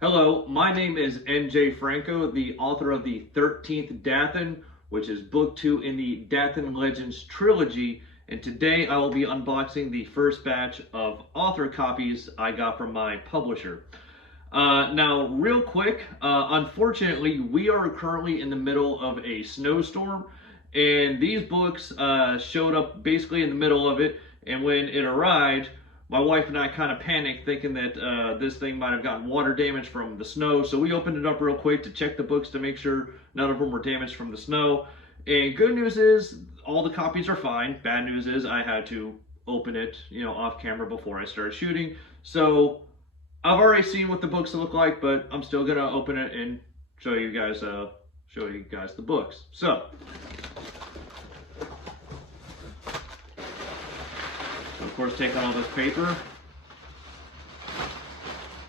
Hello, my name is NJ Franco, the author of the 13th Dathen, which is book 2 in the Dathen Legends trilogy, and today I will be unboxing the first batch of author copies I got from my publisher. Now, real quick, unfortunately, we are currently in the middle of a snowstorm, and these books showed up basically in the middle of it, and when it arrived, my wife and I kind of panicked thinking that this thing might have gotten water damage from the snow. So we opened it up real quick to check the books to make sure none of them were damaged from the snow. And good news is all the copies are fine. Bad news is I had to open it, off camera before I started shooting. So I've already seen what the books look like, but I'm still gonna open it and show you guys the books. So of course, take out all this paper.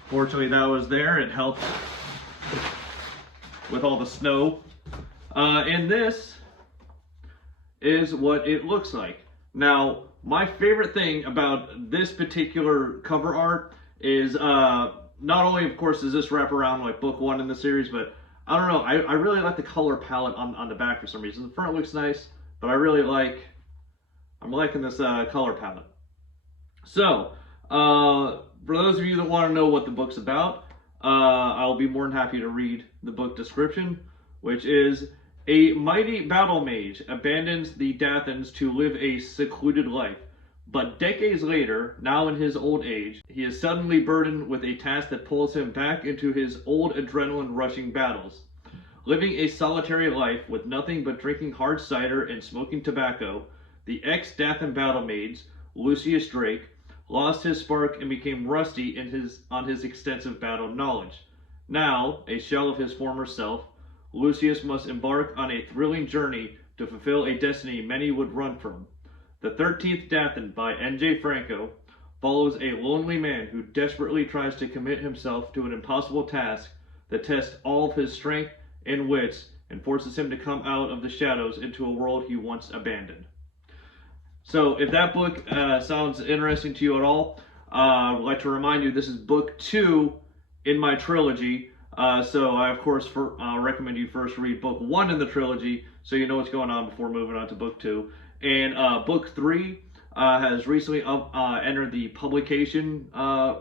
Fortunately, that was there. It helped with all the snow. And this is what it looks like. Now, my favorite thing about this particular cover art is not only, of course, does this wrap around like book 1 in the series, but I don't know, I really like the color palette on the back for some reason. The front looks nice, but I'm liking this color palette. So, for those of you that want to know what the book's about, I'll be more than happy to read the book description, which is: a mighty battle mage abandons the Dathens to live a secluded life. But decades later, now in his old age, he is suddenly burdened with a task that pulls him back into his old adrenaline-rushing battles. Living a solitary life with nothing but drinking hard cider and smoking tobacco, the ex-Dathen battle mage, Lucius Drake, lost his spark and became rusty on his extensive battle knowledge. Now, a shell of his former self, Lucius must embark on a thrilling journey to fulfill a destiny many would run from. The 13th Dathen by N.J. Franco follows a lonely man who desperately tries to commit himself to an impossible task that tests all of his strength and wits and forces him to come out of the shadows into a world he once abandoned. So if that book sounds interesting to you at all, I'd like to remind you this is book 2 in my trilogy. So I, of course, recommend you first read book 1 in the trilogy so you know what's going on before moving on to book 2. And book 3 has recently entered the publication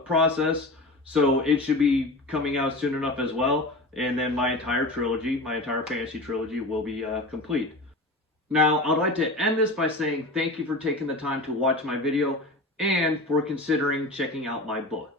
process, so it should be coming out soon enough as well. And then my entire fantasy trilogy will be complete. Now, I'd like to end this by saying thank you for taking the time to watch my video and for considering checking out my book.